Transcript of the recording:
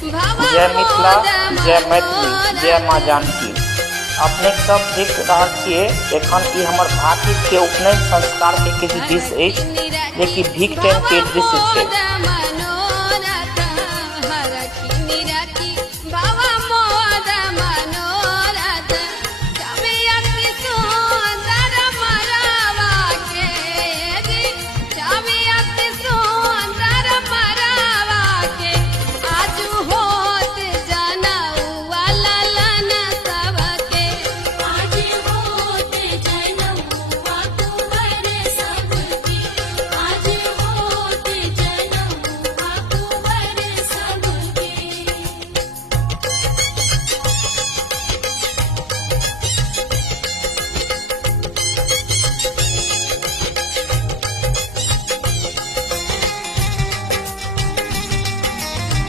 जय मिथिला, जय मैथिली, जय माँ जानकी। अपने सब देख रहा छिए एखन ई हमर भातिज के उपनयन संस्कार के किछु दृश्य अछि, जेकि भीख टाइम के दृश्य छै।